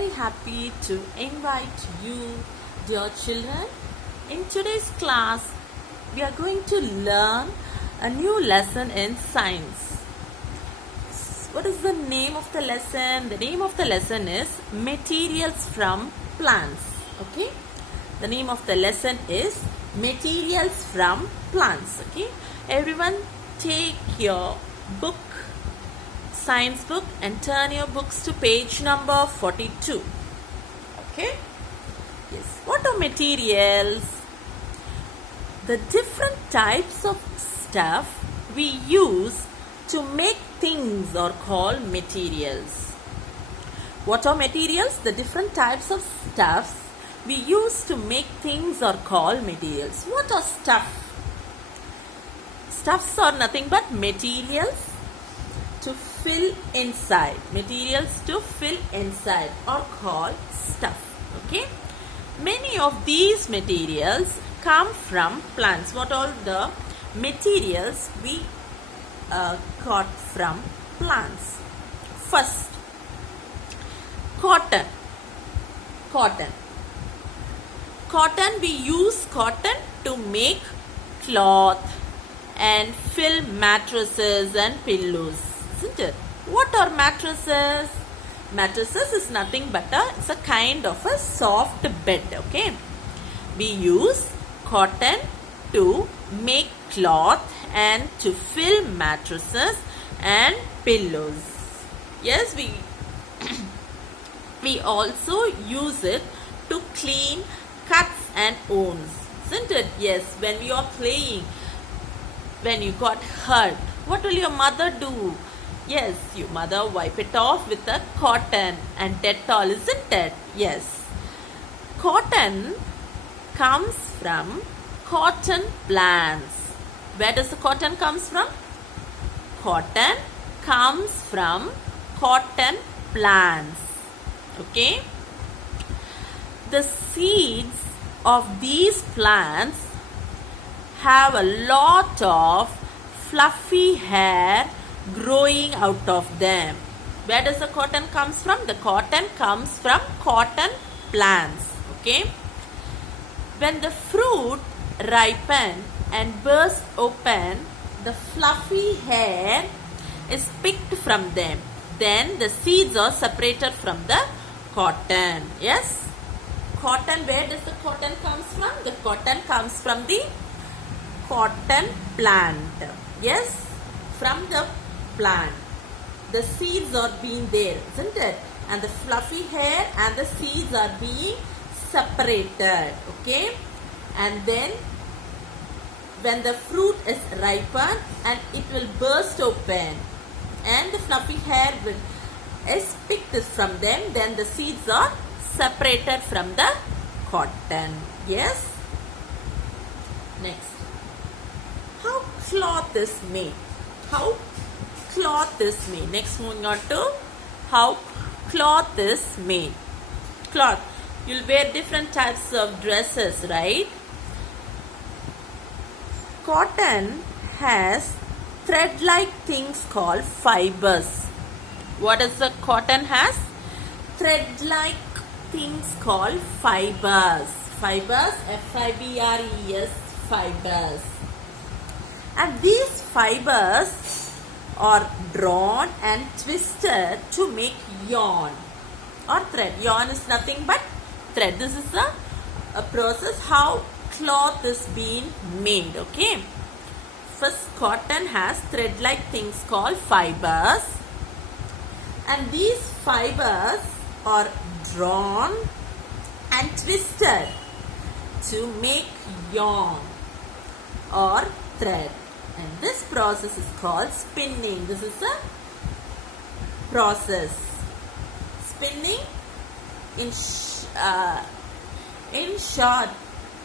very happy to invite you, dear children. In today's class, we are going to learn a new lesson in science. What is the name of the lesson? The name of the lesson is Materials from Plants. Okay? The name of the lesson is Materials from Plants. Okay? Everyone take your book, science book, and turn your books to page number 42. Okay? Yes. What are materials? The different types of stuff we use to make things are called materials. What are materials? The different types of stuffs we use to make things are called materials. What are stuff? Stuffs are nothing but materials to fill inside. Materials to fill inside are called stuff. Okay? Many of these materials come from plants. What are the materials we got from plants? First, cotton. We use cotton to make cloth and fill mattresses and pillows, isn't it? What are mattresses? Mattresses is nothing but it's a kind of a soft bed. Okay, we use cotton to make cloth and to fill mattresses and pillows. Yes, we also use it to clean cuts and wounds, isn't it? Yes, when we are playing, when you got hurt, what will your mother do? Yes, your mother wipe it off with a cotton and Dettol, isn't it? Yes. Cotton comes from cotton plants. Where does the cotton comes from? Cotton comes from cotton plants. Okay? The seeds of these plants have a lot of fluffy hair growing out of them. Where does the cotton comes from? The cotton comes from cotton plants. Okay? When the fruit ripen and burst open, the fluffy hair is picked from them. Then the seeds are separated from the cotton. Yes? Cotton, where does the cotton comes from? The cotton comes from the cotton plant. Yes? From the plant. The seeds are being there, isn't it? And the fluffy hair and the seeds are being separated. Okay? And then when the fruit is ripened and it will burst open and the fluffy hair is picked from them, then the seeds are separated from the cotton. Yes? Next. How cloth is made? How cloth is made? Next, moving on to how cloth is made. Cloth. You'll wear different types of dresses, right? Cotton has thread-like things called fibers. What does the cotton has? Thread-like things called fibers. Fibers, F-I-B-R-E-S, fibers. And these fibers are drawn and twisted to make yarn or thread. Yarn is nothing but thread. This is a process how cloth is being made. Okay. First, cotton has thread-like things called fibers, and these fibers are drawn and twisted to make yarn or thread, and this process is called spinning. This is a process. Spinning, in short,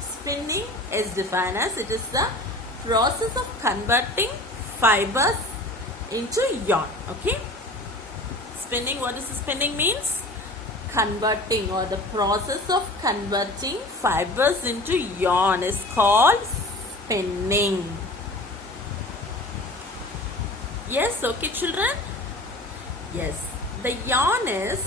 spinning is defined as it is the process of converting fibers into yarn. Okay? Spinning, what does spinning means? Converting, or the process of converting fibers into yarn is called spinning. Yes, okay children? Yes, the yarn is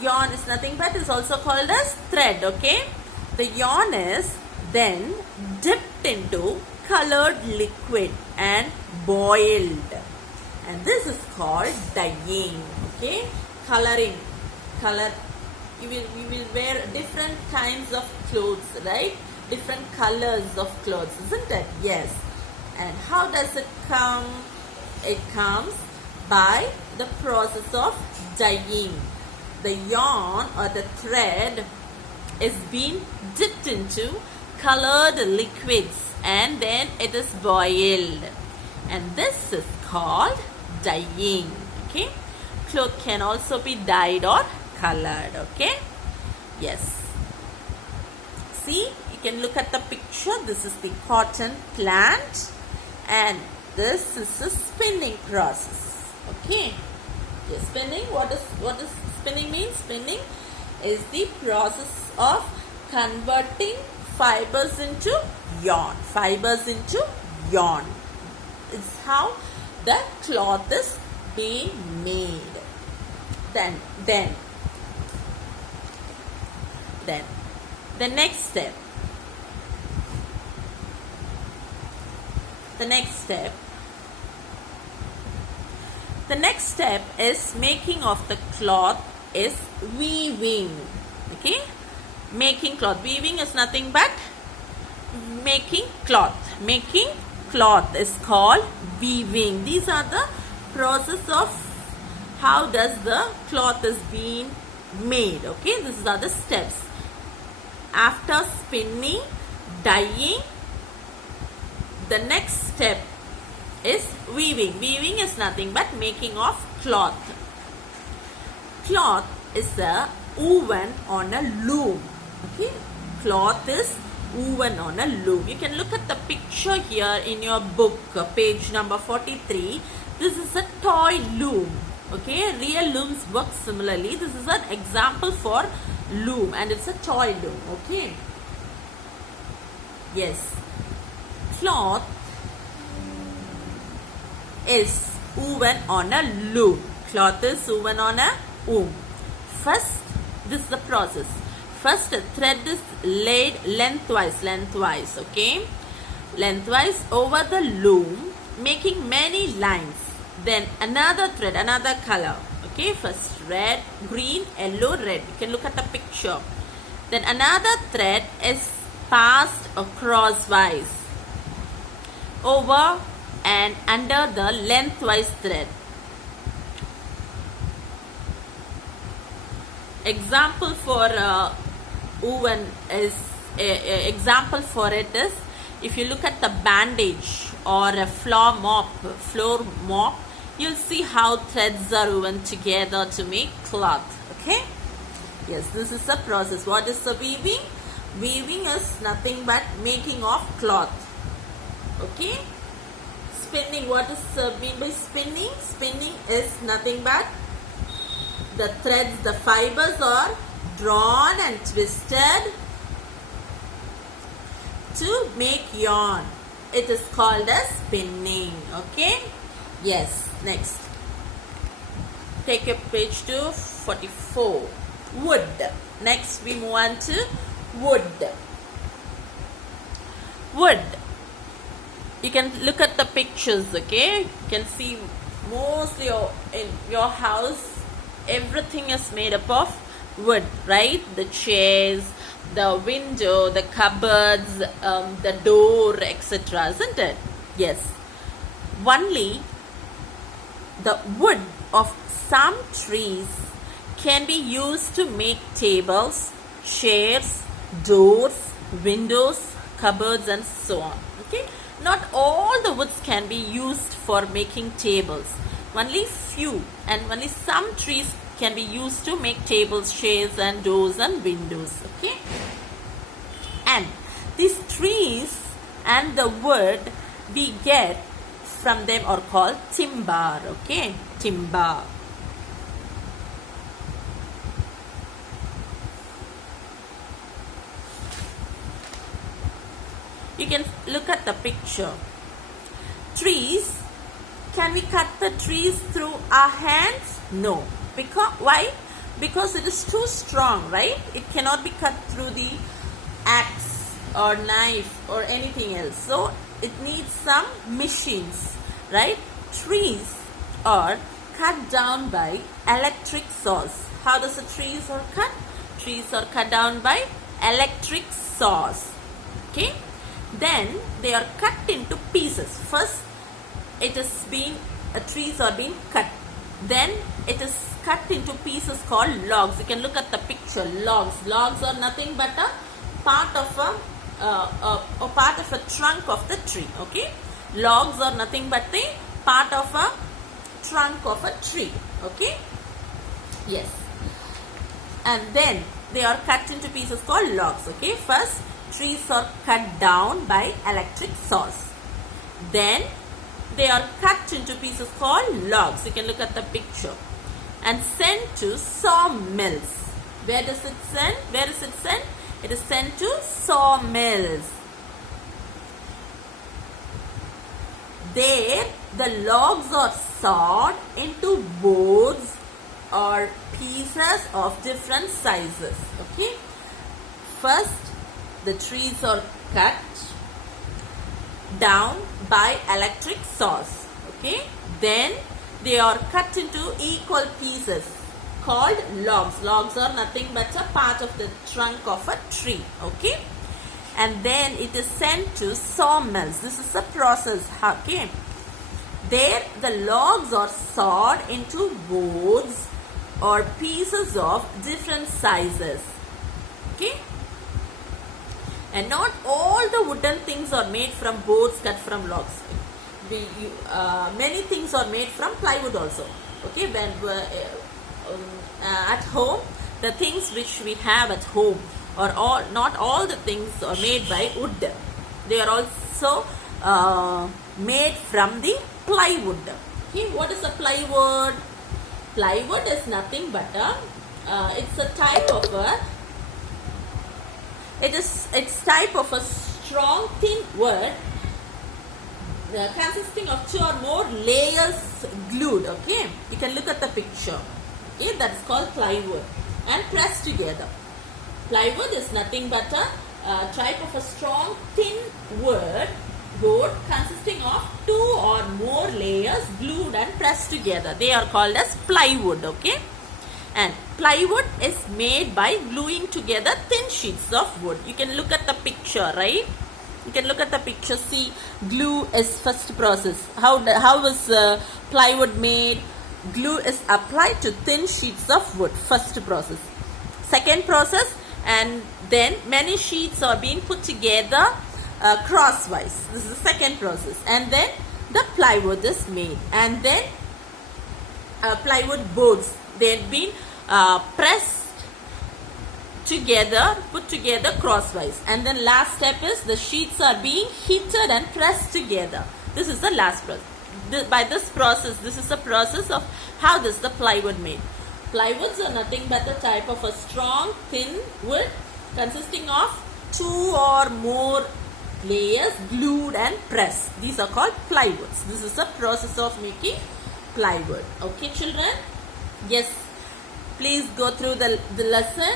yarn is nothing but is also called as thread. Okay, the yarn is then dipped into colored liquid and boiled, and this is called dyeing. Okay, coloring, color. You will wear different kinds of clothes, right? Different colors of clothes, isn't it? Yes. And how does it come? It comes by the process of dyeing. The yarn or the thread is being dipped into colored liquids and then it is boiled. And this is called dyeing. Okay. Cloth can also be dyed or colored. Okay. Yes. See, you can look at the picture. This is the cotton plant and this is a spinning process. Okay. Yes, spinning. What does spinning mean? Spinning is the process of converting fibers into yarn. Fibers into yarn. It's how the cloth is being made. Then the next step. The next step is making of the cloth is weaving. Okay, making cloth. Weaving is nothing but making cloth. Making cloth is called weaving. These are the process of how does the cloth is being made. Okay, these are the steps. After spinning, dyeing, the next step is weaving. Weaving is nothing but making of cloth. Cloth is a woven on a loom. Okay, cloth is woven on a loom. You can look at the picture here in your book, page number 43. This is a toy loom. Okay, real looms work similarly. This is an example for loom and it's a toy loom. Okay, yes, cloth is woven on a loom. Cloth is woven on a loom. First, this is the process. First, a thread is laid lengthwise, okay, lengthwise over the loom, making many lines. Then another thread, another color. Okay, first red, green, yellow, red. You can look at the picture. Then another thread is passed crosswise over and under the lengthwise thread. Example for woven is example for it is, if you look at the bandage or a floor mop, you'll see how threads are woven together to make cloth. Okay, yes, this is a process. What is the weaving? Weaving is nothing but making of cloth. Okay, spinning. What is mean by spinning? Spinning is nothing but the threads, the fibers are drawn and twisted to make yarn. It is called as spinning. Okay, yes. Next, take your page to 44. Wood. Next we move on to wood. Wood. You can look at the pictures. Okay, you can see mostly in your house everything is made up of wood, right? The chairs, the window, the cupboards, the door, etc. Isn't it? Yes. Only the wood of some trees can be used to make tables, chairs, doors, windows, cupboards and so on. Okay, not all the woods can be used for making tables. Only few and only some trees can be used to make tables, chairs and doors and windows. Okay, and these trees and the wood we get from them are called timber. Okay, timber. You can look at the picture. Trees. Can we cut the trees through our hands? No. Because why? because it is too strong, right? It cannot be cut through the axe or knife or anything else. So it needs some machines, right? Trees are cut down by electric saws. How does the trees are cut? Trees are cut down by electric saws. Okay? Then they are cut into pieces. First, it is being trees are being cut. Then it is cut into pieces called logs. You can look at the picture. Logs. Logs are nothing but a part of a trunk of the tree. Okay? Logs are nothing but the part of a trunk of a tree. Okay? Yes. And then they are cut into pieces called logs. Okay? First, trees are cut down by electric saws. Then they are cut into pieces called logs. You can look at the picture. And sent to sawmills. Where does it send? Where is it sent? It is sent to sawmills. There, the logs are sawed into boards or pieces of different sizes. Okay. First, the trees are cut down by electric saws. Okay. Then they are cut into equal pieces called logs. Logs are nothing but a part of the trunk of a tree. Okay. And then it is sent to sawmills. This is a process. Okay. There the logs are sawed into boards or pieces of different sizes. Okay. And not all the wooden things are made from boards cut from logs. Many things are made from plywood also. Okay, when at home, the things which we have at home are all, not all the things are made by wood. They are also made from the plywood. Okay, what is a plywood? Plywood is nothing but it's a type of a it's type of a strong thin wood consisting of 2 or more layers glued. Okay, you can look at the picture. Okay, that is called plywood and pressed together. Plywood is nothing but a type of a strong thin board consisting of 2 or more layers glued and pressed together. They are called as plywood. Okay. And plywood is made by gluing together thin sheets of wood. You can look at the picture, right? You can look at the picture. See, glue is first process. How is plywood made? Glue is applied to thin sheets of wood. First process. Second process, and then many sheets are being put together crosswise. This is the second process. And then the plywood is made. And then plywood boards. They've been pressed together, put together crosswise. And then last step is the sheets are being heated and pressed together. This is the last process. By this process, this is the process of how this the plywood made. Plywoods are nothing but a type of a strong, thin wood consisting of 2 or more layers glued and pressed. These are called plywoods. This is the process of making plywood. Okay, children? Yes, please go through the lesson.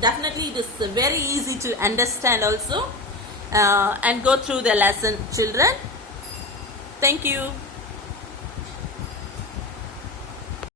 Definitely it is very easy to understand also. And go through the lesson, children. Thank you.